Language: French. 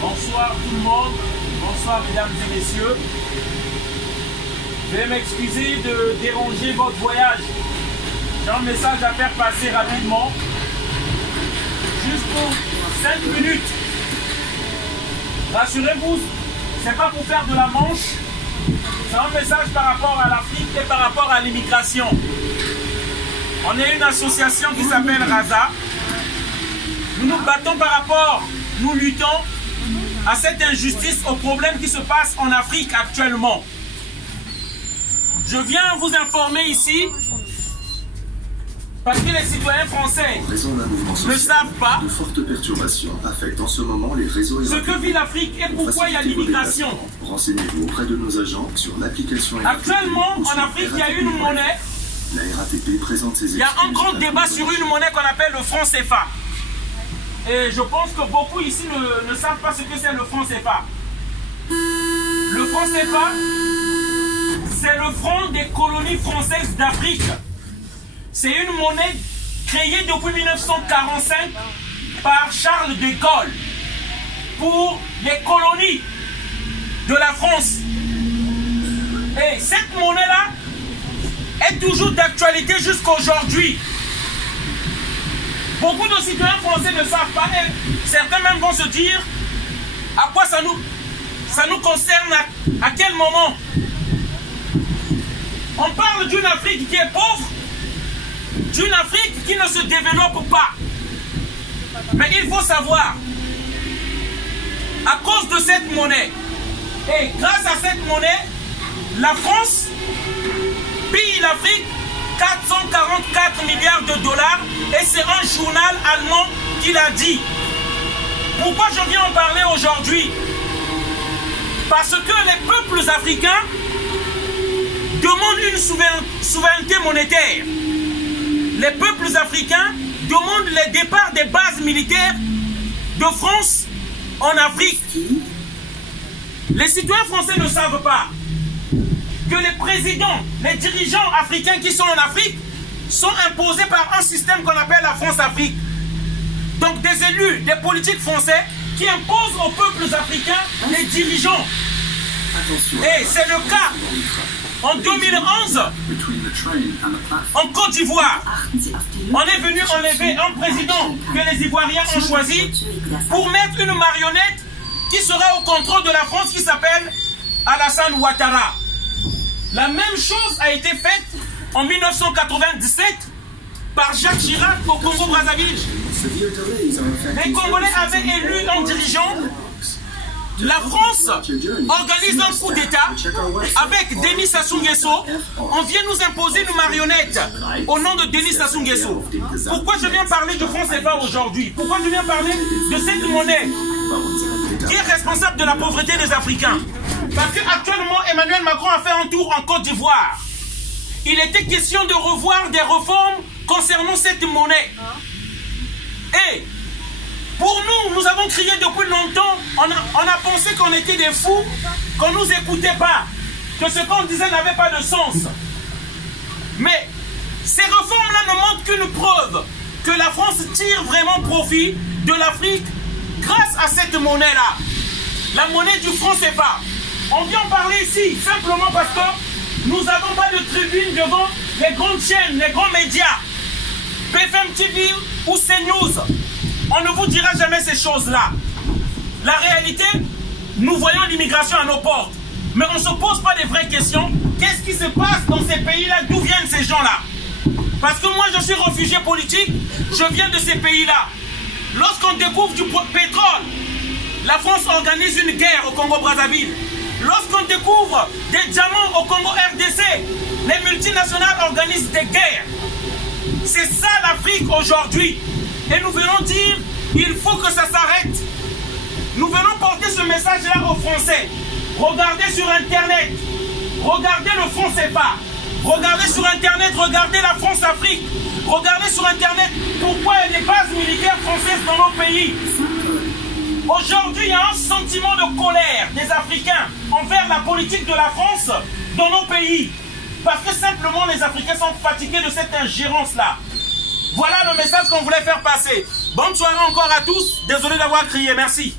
Bonsoir tout le monde, bonsoir mesdames et messieurs. Je vais m'excuser de déranger votre voyage. J'ai un message à faire passer rapidement. Juste pour 5 minutes. Rassurez-vous, c'est pas pour faire de la manche. C'est un message par rapport à l'Afrique et par rapport à l'immigration. On est une association qui s'appelle RAZA. Nous nous battons par rapport, nous luttons à cette injustice, aux problèmes qui se passent en Afrique actuellement. Je viens vous informer ici parce que les citoyens français ne savent pas de fortes perturbations affectent en ce moment les réseaux ce que vit l'Afrique et pourquoi il y a l'immigration. Renseignez-vous auprès de nos agents sur l'application. Actuellement, en Afrique, il y a une monnaie. La RATP présente ses. Il y a un grand débat sur une monnaie qu'on appelle le franc CFA. Et je pense que beaucoup ici ne savent pas ce que c'est le franc CFA. Le franc CFA, c'est le franc des colonies françaises d'Afrique. C'est une monnaie créée depuis 1945 par Charles de Gaulle pour les colonies de la France. Et cette monnaie-là est toujours d'actualité jusqu'à aujourd'hui. Beaucoup de citoyens français ne savent pas, et certains même vont se dire à quoi ça nous concerne, à quel moment. On parle d'une Afrique qui est pauvre, d'une Afrique qui ne se développe pas. Mais il faut savoir, à cause de cette monnaie, et grâce à cette monnaie, la France pille l'Afrique 444 milliards de dollars, et c'est un journal allemand qui l'a dit. Pourquoi je viens en parler aujourd'hui? Parce que les peuples africains demandent une souveraineté monétaire. Les peuples africains demandent le départ des bases militaires de France en Afrique. Les citoyens français ne savent pas que les présidents, les dirigeants africains qui sont en Afrique sont imposés par un système qu'on appelle la France-Afrique. Donc des élus, des politiques français qui imposent aux peuples africains les dirigeants. Et c'est le cas en 2011 en Côte d'Ivoire. On est venu enlever un président que les Ivoiriens ont choisi pour mettre une marionnette qui sera au contrôle de la France qui s'appelle Alassane Ouattara. La même chose a été faite en 1997 par Jacques Chirac au Congo-Brazzaville. Les Congolais avaient élu un dirigeant. La France organise un coup d'État avec Denis Sassou Nguesso. On vient nous imposer une marionnette au nom de Denis Sassou Nguesso. Pourquoi je viens parler de franc CFA aujourd'hui? Pourquoi je viens parler de cette monnaie qui est responsable de la pauvreté des Africains? Parce qu'actuellement, Emmanuel Macron a fait un tour en Côte d'Ivoire. Il était question de revoir des réformes concernant cette monnaie. Et pour nous, nous avons crié depuis longtemps, on a pensé qu'on était des fous, qu'on ne nous écoutait pas, que ce qu'on disait n'avait pas de sens. Mais ces réformes-là ne montrent qu'une preuve que la France tire vraiment profit de l'Afrique grâce à cette monnaie-là. La monnaie du franc CFA. On vient en parler ici simplement parce que nous n'avons pas de tribune devant les grandes chaînes, les grands médias, BFM TV ou CNews. On ne vous dira jamais ces choses-là. La réalité, nous voyons l'immigration à nos portes. Mais on ne se pose pas des vraies questions. Qu'est-ce qui se passe dans ces pays-là? D'où viennent ces gens-là? Parce que moi, je suis réfugié politique. Je viens de ces pays-là. Lorsqu'on découvre du pétrole, la France organise une guerre au Congo-Brazzaville. Lorsqu'on découvre des diamants au Congo-RDC, les multinationales organisent des guerres. C'est ça l'Afrique aujourd'hui. Et nous venons dire, il faut que ça s'arrête. Nous venons porter ce message-là aux Français. Regardez sur Internet. Regardez le franc CFA. Regardez sur Internet, regardez la France-Afrique. Regardez sur Internet pourquoi il y a des bases militaires françaises dans nos pays. Aujourd'hui, il y a un sentiment de colère des Africains envers la politique de la France dans nos pays. Parce que simplement les Africains sont fatigués de cette ingérence-là. Voilà le message qu'on voulait faire passer. Bonne soirée encore à tous. Désolé d'avoir crié. Merci.